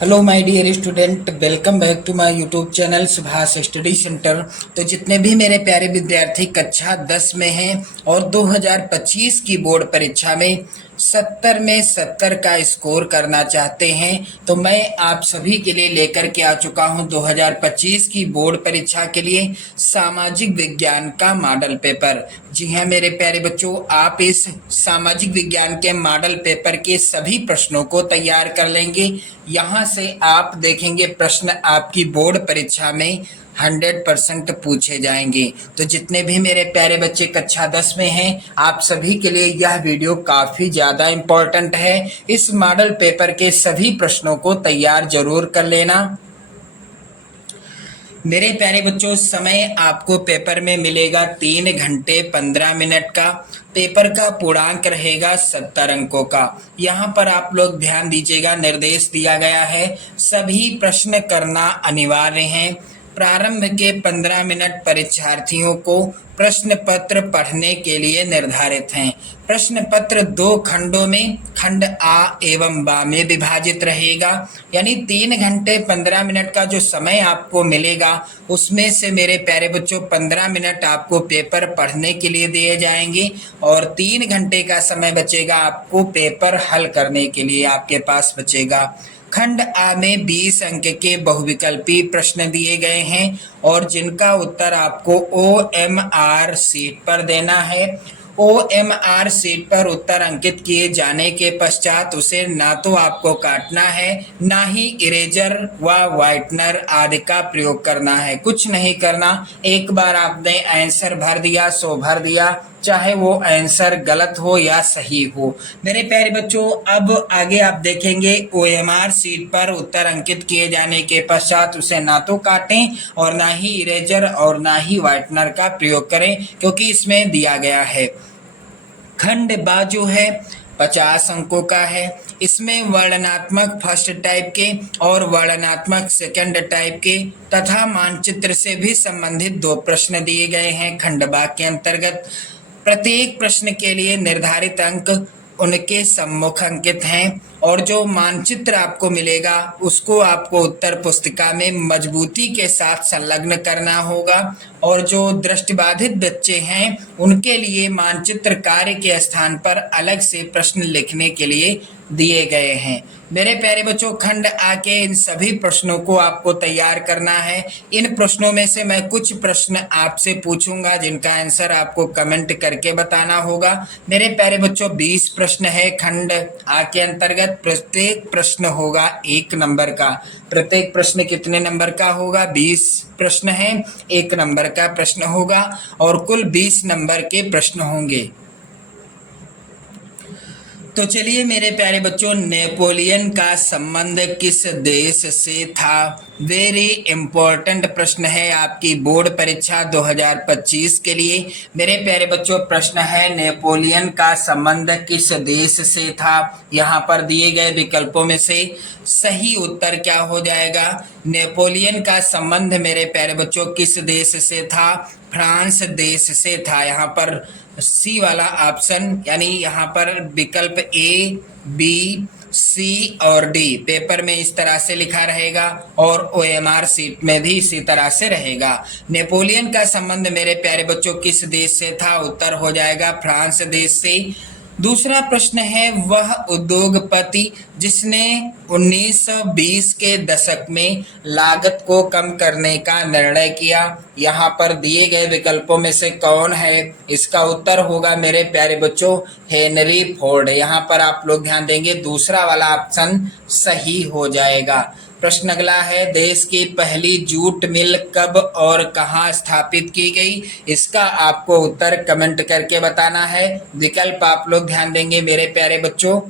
Hello my dear student, welcome back to my YouTube channel Subhash study center. तो जितने भी मेरे प्यारे विद्यार्थी कक्षा 10 में हैं और 2025 की बोर्ड परीक्षा में 70 में 70 का स्कोर करना चाहते हैं, तो मैं आप सभी के लिए लेकर के आ चुका हूं 2025 की बोर्ड परीक्षा के लिए सामाजिक विज्ञान का मॉडल पेपर। जी हाँ मेरे प्यारे बच्चों, आप इस सामाजिक विज्ञान के मॉडल पेपर के सभी प्रश्नों को तैयार कर लेंगे। यहाँ से आप देखेंगे प्रश्न आपकी बोर्ड परीक्षा में 100% पूछे जाएंगे। तो जितने भी मेरे प्यारे बच्चे कक्षा 10 में हैं, आप सभी के लिए यह वीडियो काफ़ी ज़्यादा इम्पोर्टेंट है। इस मॉडल पेपर के सभी प्रश्नों को तैयार जरूर कर लेना। मेरे प्यारे बच्चों, समय आपको पेपर में मिलेगा 3 घंटे 15 मिनट का। पेपर का पूर्णांक रहेगा 70 अंकों का। यहाँ पर आप लोग ध्यान दीजिएगा, निर्देश दिया गया है सभी प्रश्न करना अनिवार्य है। प्रारंभ के 15 मिनट परीक्षार्थियों को प्रश्न पत्र पढ़ने के लिए निर्धारित हैं। प्रश्न पत्र 2 खंडों में खंड आ एवं बा में विभाजित रहेगा, यानी 3 घंटे 15 मिनट का जो समय आपको मिलेगा उसमें से मेरे प्यारे बच्चों 15 मिनट आपको पेपर पढ़ने के लिए दिए जाएंगे और 3 घंटे का समय बचेगा आपको पेपर हल करने के लिए आपके पास बचेगा। खंड आ में 20 अंक के बहुविकल्पी प्रश्न दिए गए हैं और जिनका उत्तर आपको OMR सीट पर देना है। OMR सीट पर उत्तर अंकित किए जाने के पश्चात उसे ना तो आपको काटना है, ना ही इरेजर व व्हाइटनर आदि का प्रयोग करना है। कुछ नहीं करना, एक बार आपने आंसर भर दिया सो भर दिया, चाहे वो आंसर गलत हो या सही हो। मेरे प्यारे बच्चों, अब आगे आप देखेंगे OMR सीट पर उत्तर अंकित किए जाने के पश्चात उसे ना तो काटें और ना ही इरेजर और ना ही व्हाइटनर का प्रयोग करें, क्योंकि इसमें दिया गया है। खंड बा जो है 50 अंकों का है। इसमें वर्णनात्मक फर्स्ट टाइप के और वर्णनात्मक सेकंड टाइप के तथा मानचित्र से भी संबंधित 2 प्रश्न दिए गए हैं खंड बा के अंतर्गत। प्रत्येक प्रश्न के लिए निर्धारित अंक उनके सम्मुख अंकित हैं और जो मानचित्र आपको मिलेगा उसको आपको उत्तर पुस्तिका में मजबूती के साथ संलग्न करना होगा और जो दृष्टिबाधित बच्चे हैं उनके लिए मानचित्र कार्य के स्थान पर अलग से प्रश्न लिखने के लिए दिए गए हैं। मेरे प्यारे बच्चों, खंड आ के इन सभी प्रश्नों को आपको तैयार करना है। इन प्रश्नों में से मैं कुछ प्रश्न आपसे पूछूंगा जिनका आंसर आपको कमेंट करके बताना होगा। मेरे प्यारे बच्चों, 20 प्रश्न है खंड आ के अंतर्गत। प्रत्येक प्रश्न होगा 1 नंबर का। प्रत्येक प्रश्न कितने नंबर का होगा? 20 प्रश्न है, 1 नंबर का प्रश्न होगा और कुल 20 नंबर के प्रश्न होंगे। तो चलिए मेरे प्यारे बच्चों, नेपोलियन का संबंध किस देश से था? वेरी इंपॉर्टेंट प्रश्न है आपकी बोर्ड परीक्षा 2025 के लिए। मेरे प्यारे बच्चों, प्रश्न है नेपोलियन का संबंध किस देश से था। यहाँ पर दिए गए विकल्पों में से सही उत्तर क्या हो जाएगा? नेपोलियन का संबंध मेरे प्यारे बच्चों किस देश से था? फ्रांस देश से था। यहाँ पर सी वाला ऑप्शन, यानी यहाँ पर विकल्प A, B, C और D पेपर में इस तरह से लिखा रहेगा और OMR सीट में भी इसी तरह से रहेगा। नेपोलियन का संबंध मेरे प्यारे बच्चों किस देश से था? उत्तर हो जाएगा फ्रांस देश से। दूसरा प्रश्न है, वह उद्योगपति जिसने 1920 के दशक में लागत को कम करने का निर्णय किया। यहाँ पर दिए गए विकल्पों में से कौन है? इसका उत्तर होगा मेरे प्यारे बच्चों हेनरी फोर्ड। यहाँ पर आप लोग ध्यान देंगे, दूसरा वाला ऑप्शन सही हो जाएगा। प्रश्न अगला है, देश की पहली जूट मिल कब और कहाँ स्थापित की गई? इसका आपको उत्तर कमेंट करके बताना है। विकल्प आप लोग ध्यान देंगे मेरे प्यारे बच्चों,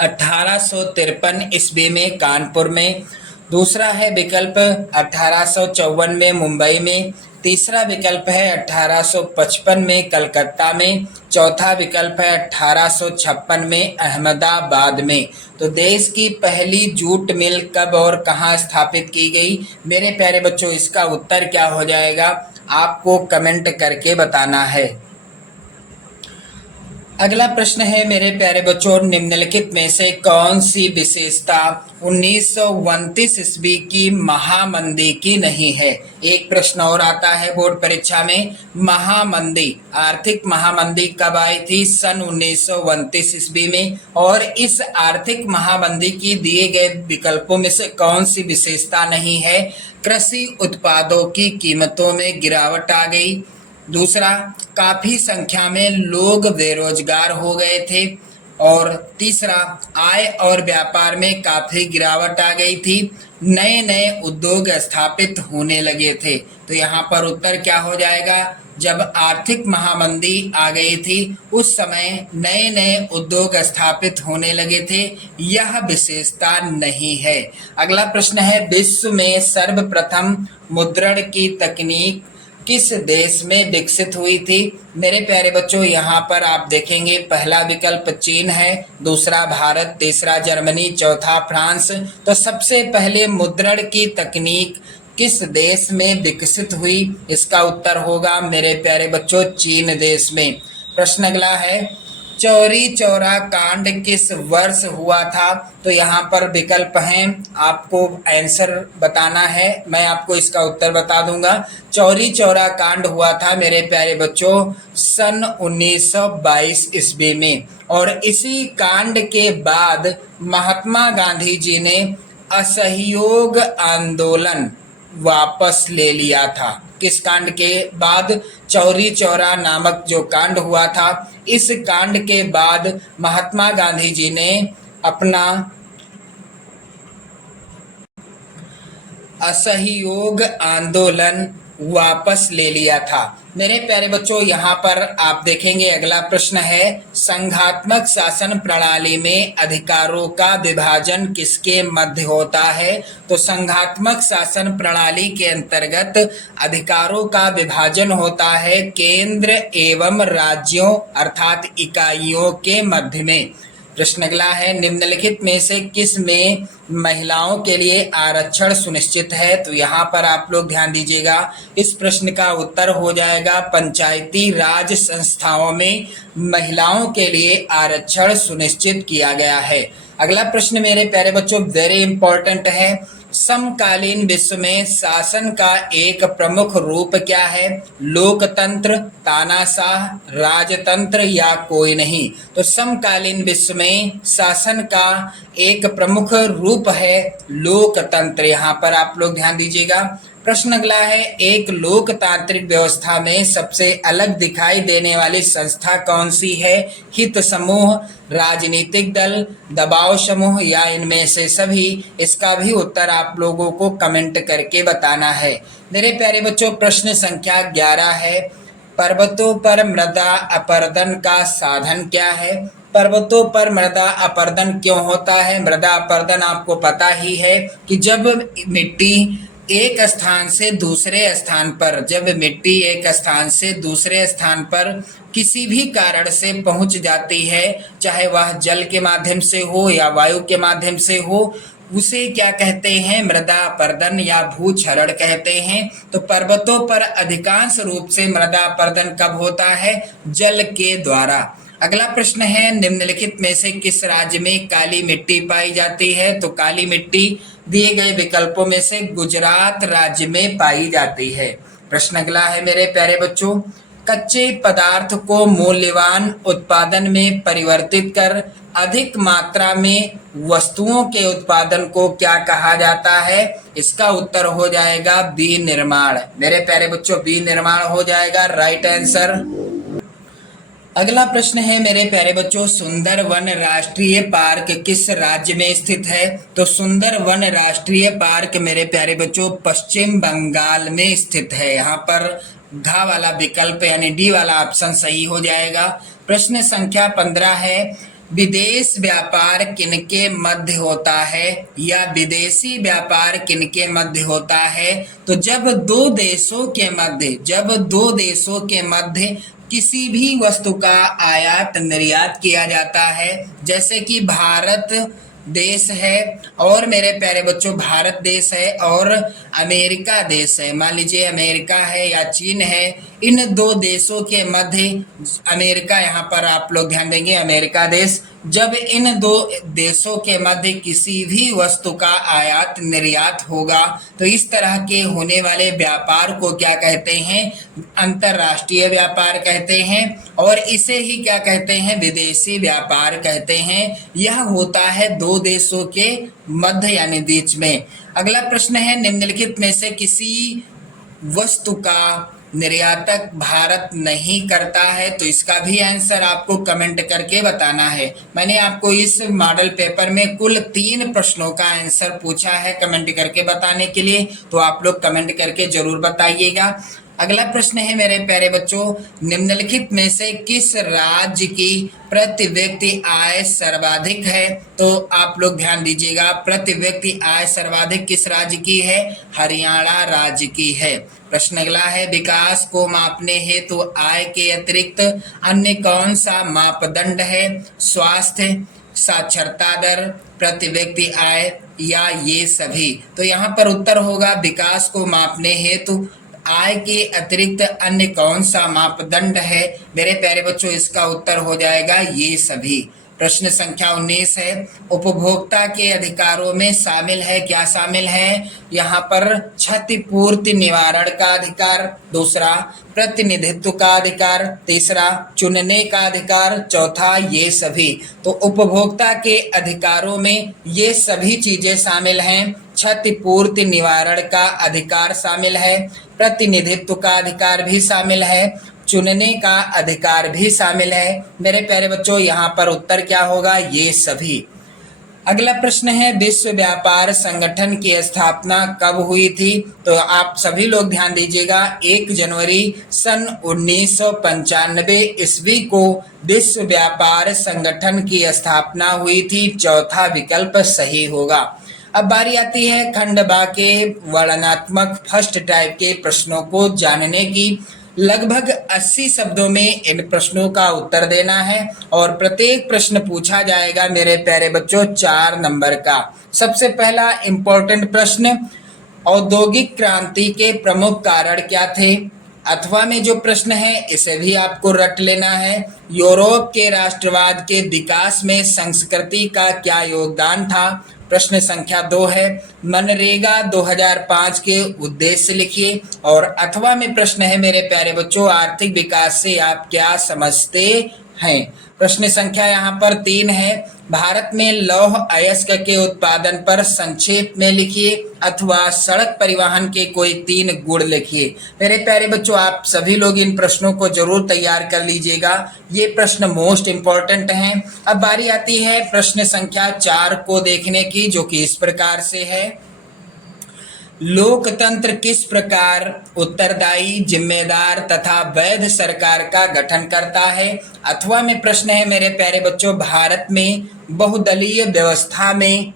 1853 ईस्वी में कानपुर में। दूसरा है विकल्प 1854 में मुंबई में। तीसरा विकल्प है 1855 में कलकत्ता में। चौथा विकल्प है 1856 में अहमदाबाद में। तो देश की पहली जूट मिल कब और कहाँ स्थापित की गई? मेरे प्यारे बच्चों, इसका उत्तर क्या हो जाएगा? आपको कमेंट करके बताना है। अगला प्रश्न है मेरे प्यारे बच्चों, निम्नलिखित में से कौन सी विशेषता 1929 ईस्वी की महामंदी की नहीं है। एक प्रश्न और आता है बोर्ड परीक्षा में, महामंदी, आर्थिक महामंदी कब आई थी? सन 1929 ईस्वी में। और इस आर्थिक महामंदी की दिए गए विकल्पों में से कौन सी विशेषता नहीं है? कृषि उत्पादों की कीमतों में गिरावट आ गई, दूसरा काफी संख्या में लोग बेरोजगार हो गए थे, और तीसरा आय और व्यापार में काफी गिरावट आ गई थी, नए नए उद्योग स्थापित होने लगे थे। तो यहाँ पर उत्तर क्या हो जाएगा? जब आर्थिक महामंदी आ गई थी उस समय नए नए उद्योग स्थापित होने लगे थे, यह विशेषता नहीं है। अगला प्रश्न है, विश्व में सर्वप्रथम मुद्रण की तकनीक किस देश में विकसित हुई थी? मेरे प्यारे बच्चों, यहाँ पर आप देखेंगे पहला विकल्प चीन है, दूसरा भारत, तीसरा जर्मनी, चौथा फ्रांस। तो सबसे पहले मुद्रण की तकनीक किस देश में विकसित हुई? इसका उत्तर होगा मेरे प्यारे बच्चों चीन देश में। प्रश्न अगला है, चौरी चौरा कांड किस वर्ष हुआ था? तो यहाँ पर विकल्प हैं, आपको आंसर बताना है, मैं आपको इसका उत्तर बता दूंगा। चौरी चौरा कांड हुआ था मेरे प्यारे बच्चों सन 1922 ईस्वी में, और इसी कांड के बाद महात्मा गांधी जी ने असहयोग आंदोलन वापस ले लिया था। किस कांड के बाद? चौरी चौरा नामक जो कांड हुआ था, इस कांड के बाद महात्मा गांधी जी ने अपना असहयोग आंदोलन वापस ले लिया था। मेरे प्यारे बच्चों, यहाँ पर आप देखेंगे अगला प्रश्न है, संघात्मक शासन प्रणाली में अधिकारों का विभाजन किसके मध्य होता है? तो संघात्मक शासन प्रणाली के अंतर्गत अधिकारों का विभाजन होता है केंद्र एवं राज्यों अर्थात इकाइयों के मध्य में। प्रश्न अगला है, निम्नलिखित में से किस में महिलाओं के लिए आरक्षण सुनिश्चित है? तो यहाँ पर आप लोग ध्यान दीजिएगा, इस प्रश्न का उत्तर हो जाएगा पंचायती राज संस्थाओं में महिलाओं के लिए आरक्षण सुनिश्चित किया गया है। अगला प्रश्न मेरे प्यारे बच्चों वेरी इंपॉर्टेंट है, समकालीन विश्व में शासन का एक प्रमुख रूप क्या है? लोकतंत्र, तानाशाह, राजतंत्र या कोई नहीं? तो समकालीन विश्व में शासन का एक प्रमुख रूप है लोकतंत्र। यहाँ पर आप लोग ध्यान दीजिएगा। प्रश्न अगला है, एक लोकतांत्रिक व्यवस्था में सबसे अलग दिखाई देने वाली संस्था कौन सी है? हित समूह, राजनीतिक दल, दबाव समूह या इनमें से सभी? इसका भी उत्तर आप लोगों को कमेंट करके बताना है। मेरे प्यारे बच्चों, प्रश्न संख्या 11 है, पर्वतों पर मृदा अपरदन का साधन क्या है? पर्वतों पर मृदा अपरदन क्यों होता है? मृदा अपरदन आपको पता ही है कि जब मिट्टी एक स्थान से दूसरे स्थान पर, जब मिट्टी एक स्थान से दूसरे स्थान पर किसी भी कारण से पहुंच जाती है, चाहे वह जल के माध्यम से हो या वायु के माध्यम से हो, उसे क्या कहते हैं? मृदा अपरदन या भूक्षरण कहते हैं। तो पर्वतों पर अधिकांश रूप से मृदा अपरदन कब होता है? जल के द्वारा। अगला प्रश्न है, निम्नलिखित में से किस राज्य में काली मिट्टी पाई जाती है? तो काली मिट्टी दिए गए विकल्पों में से गुजरात राज्य में पाई जाती है। प्रश्न अगला है मेरे प्यारे बच्चों, कच्चे पदार्थ को मूल्यवान उत्पादन में परिवर्तित कर अधिक मात्रा में वस्तुओं के उत्पादन को क्या कहा जाता है? इसका उत्तर हो जाएगा विनिर्माण। मेरे प्यारे बच्चों, विनिर्माण हो जाएगा राइट आंसर। अगला प्रश्न है मेरे प्यारे बच्चों, सुंदरवन राष्ट्रीय पार्क किस राज्य में स्थित है? तो सुंदरवन राष्ट्रीय पार्क मेरे प्यारे बच्चों पश्चिम बंगाल में स्थित है। यहाँ पर घ वाला विकल्प यानी डी वाला ऑप्शन सही हो जाएगा। प्रश्न संख्या 15 है, विदेश व्यापार किनके मध्य होता है या विदेशी व्यापार किनके मध्य होता है? तो जब दो देशों के मध्य किसी भी वस्तु का आयात निर्यात किया जाता है, जैसे कि भारत देश है और मेरे प्यारे बच्चों भारत देश है और अमेरिका देश है, मान लीजिए अमेरिका है या चीन है, इन दो देशों के मध्य अमेरिका, यहाँ पर आप लोग ध्यान देंगे अमेरिका देश, जब इन दो देशों के मध्य किसी भी वस्तु का आयात निर्यात होगा तो इस तरह के होने वाले व्यापार को क्या कहते हैं, अंतरराष्ट्रीय व्यापार कहते हैं और इसे ही क्या कहते हैं, विदेशी व्यापार कहते हैं। यह होता है दो देशों के मध्य यानी बीच में। अगला प्रश्न है निम्नलिखित में से किसी वस्तु का निर्यातक भारत नहीं करता है, तो इसका भी आंसर आपको कमेंट करके बताना है। मैंने आपको इस मॉडल पेपर में कुल 3 प्रश्नों का आंसर पूछा है कमेंट करके बताने के लिए, तो आप लोग कमेंट करके जरूर बताइएगा। अगला प्रश्न है मेरे प्यारे बच्चों, निम्नलिखित में से किस राज्य की प्रति व्यक्ति आय सर्वाधिक है, तो आप लोग ध्यान दीजिएगा प्रति व्यक्ति आय सर्वाधिक किस राज्य की है, हरियाणा राज्य की है। प्रश्न अगला है विकास को मापने हेतु तो आय के अतिरिक्त अन्य कौन सा मापदंड है, स्वास्थ्य, साक्षरता दर, प्रति व्यक्ति आय या ये सभी। तो यहाँ पर उत्तर होगा विकास को मापने हेतु आय के अतिरिक्त अन्य कौन सा मापदंड है, मेरे प्यारे बच्चों इसका उत्तर हो जाएगा ये सभी। प्रश्न संख्या 19 है उपभोक्ता के अधिकारों में शामिल है, क्या शामिल है, यहाँ पर क्षतिपूर्ति निवारण का अधिकार, दूसरा प्रतिनिधित्व का अधिकार, तीसरा चुनने का अधिकार, चौथा ये सभी। तो उपभोक्ता के अधिकारों में ये सभी चीजें शामिल हैं, क्षतिपूर्ति निवारण का अधिकार शामिल है, प्रतिनिधित्व का अधिकार भी शामिल है, चुनने का अधिकार भी शामिल है। मेरे प्यारे बच्चों यहाँ पर उत्तर क्या होगा, ये सभी। अगला प्रश्न है विश्व व्यापार संगठन की स्थापना कब हुई थी, तो आप सभी लोग ध्यान दीजिएगा 1 जनवरी सन 1995 ईस्वी को विश्व व्यापार संगठन की स्थापना हुई थी, चौथा विकल्प सही होगा। अब बारी आती है खंड बा के वर्णनात्मक फर्स्ट टाइप के प्रश्नों को जानने की। लगभग 80 शब्दों में इन प्रश्नों का उत्तर देना है और प्रत्येक प्रश्न पूछा जाएगा मेरे प्यारे बच्चों 4 नंबर का। सबसे पहला इंपॉर्टेंट प्रश्न, औद्योगिक क्रांति के प्रमुख कारण क्या थे, अथवा में जो प्रश्न है इसे भी आपको रट लेना है। यूरोप के राष्ट्रवाद के विकास में संस्कृति का क्या योगदान था, प्रश्न संख्या 2 है मनरेगा 2005 के उद्देश्य लिखिए और अथवा में प्रश्न है मेरे प्यारे बच्चों आर्थिक विकास से आप क्या समझते हैं। प्रश्न संख्या यहाँ पर 3 है भारत में लौह अयस्क के उत्पादन पर संक्षेप में लिखिए अथवा सड़क परिवहन के कोई 3 गुण लिखिए। मेरे प्यारे बच्चों आप सभी लोग इन प्रश्नों को जरूर तैयार कर लीजिएगा, ये प्रश्न मोस्ट इंपॉर्टेंट हैं। अब बारी आती है प्रश्न संख्या 4 को देखने की, जो कि इस प्रकार से है लोकतंत्र किस प्रकार उत्तरदायी, जिम्मेदार तथा वैध सरकार का गठन करता है। अथवा में प्रश्न है मेरे प्यारे बच्चों भारत में बहुदलीय व्यवस्था में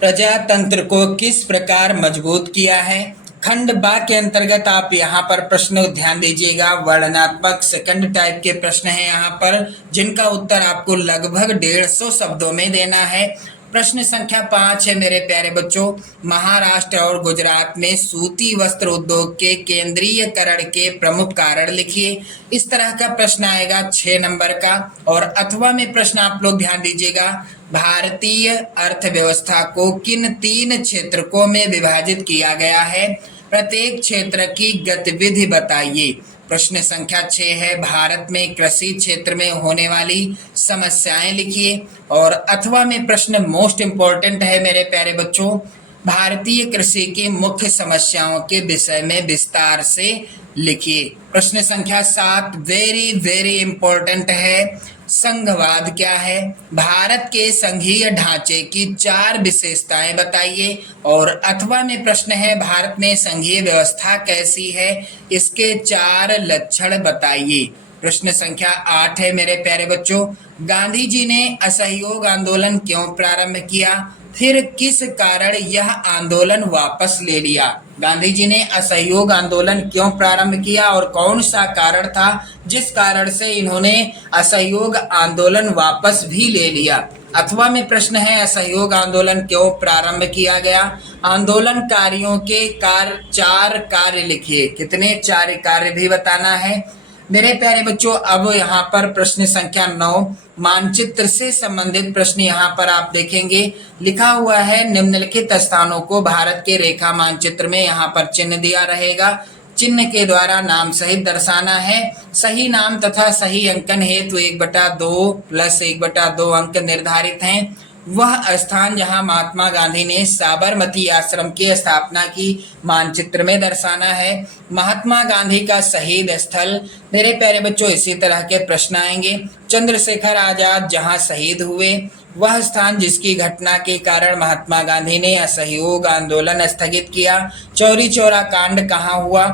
प्रजातंत्र को किस प्रकार मजबूत किया है। खंड बा के अंतर्गत आप यहाँ पर प्रश्न ध्यान दीजिएगा वर्णनात्मक सेकंड टाइप के प्रश्न हैं यहाँ पर, जिनका उत्तर आपको लगभग 150 शब्दों में देना है। प्रश्न संख्या 5 है मेरे प्यारे बच्चों महाराष्ट्र और गुजरात में सूती वस्त्र उद्योग के केंद्रीयकरण के प्रमुख कारण लिखिए। इस तरह का प्रश्न आएगा 6 नंबर का। और अथवा में प्रश्न आप लोग ध्यान दीजिएगा भारतीय अर्थव्यवस्था को किन 3 क्षेत्रकों में विभाजित किया गया है, प्रत्येक क्षेत्र की गतिविधि बताइए। प्रश्न संख्या 6 है भारत में कृषि क्षेत्र में होने वाली समस्याएं लिखिए। और अथवा में प्रश्न मोस्ट इंपॉर्टेंट है मेरे प्यारे बच्चों भारतीय कृषि की मुख्य समस्याओं के विषय में विस्तार से लिखिए। प्रश्न संख्या 7 वेरी वेरी इंपॉर्टेंट है संघवाद क्या है, भारत के संघीय ढांचे की 4 विशेषताएं बताइए। और अथवा में प्रश्न है भारत में संघीय व्यवस्था कैसी है, इसके 4 लक्षण बताइए। प्रश्न संख्या 8 है मेरे प्यारे बच्चों, गांधी जी ने असहयोग आंदोलन क्यों प्रारंभ किया, फिर किस कारण यह आंदोलन वापस ले लिया। गांधी जी ने असहयोग आंदोलन क्यों प्रारंभ किया और कौन सा कारण था जिस कारण से इन्होंने असहयोग आंदोलन वापस भी ले लिया। अथवा में प्रश्न है, असहयोग आंदोलन क्यों प्रारंभ किया गया। आंदोलनकारियों के चार कार्य लिखिए। कितने? 4 कार्य भी बताना है मेरे प्यारे बच्चों। अब यहाँ पर प्रश्न संख्या 9, मानचित्र से संबंधित प्रश्न यहाँ पर आप देखेंगे। लिखा हुआ है निम्नलिखित स्थानों को भारत के रेखा मानचित्र में यहाँ पर चिन्ह दिया रहेगा। चिन्ह के द्वारा नाम सहित दर्शाना है। सही नाम तथा सही अंकन हेतु 1/2 प्लस 1/2 अंक निर्धारित हैं। वह स्थान जहां महात्मा गांधी ने साबरमती आश्रम की स्थापना की मानचित्र में दर्शाना है। महात्मा गांधी का शहीद स्थल, मेरे प्यारे बच्चों इसी तरह के प्रश्न आएंगे। चंद्रशेखर आजाद जहां शहीद हुए, वह स्थान जिसकी घटना के कारण महात्मा गांधी ने असहयोग आंदोलन स्थगित किया। चौरी चौरा कांड कहाँ हुआ।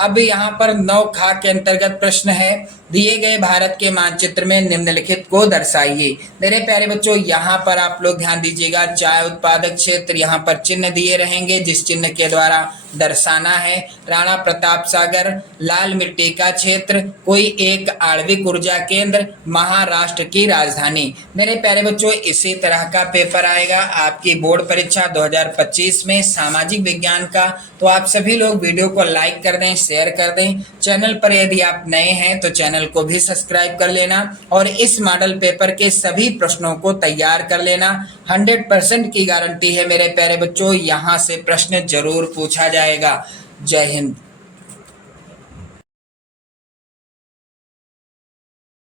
अब यहाँ पर 9 खा के अंतर्गत प्रश्न है, दिए गए भारत के मानचित्र में निम्नलिखित को दर्शाइए। मेरे प्यारे बच्चों यहाँ पर आप लोग ध्यान दीजिएगा, चाय उत्पादक क्षेत्र यहाँ पर चिन्ह दिए रहेंगे जिस चिन्ह के द्वारा दर्शाना है। राणा प्रताप सागर, लाल मिट्टी का क्षेत्र, कोई एक आणविक ऊर्जा केंद्र, महाराष्ट्र की राजधानी। मेरे प्यारे बच्चों इसी तरह का पेपर आएगा आपकी बोर्ड परीक्षा 2025 में सामाजिक विज्ञान का। तो आप सभी लोग वीडियो को लाइक कर दें, शेयर कर दें। चैनल पर यदि आप नए हैं तो चैनल को भी सब्सक्राइब कर लेना और इस मॉडल पेपर के सभी प्रश्नों को तैयार कर लेना। 100% की गारंटी है मेरे प्यारे बच्चों, यहाँ से प्रश्न जरूर पूछा जाएगा। जय हिंद।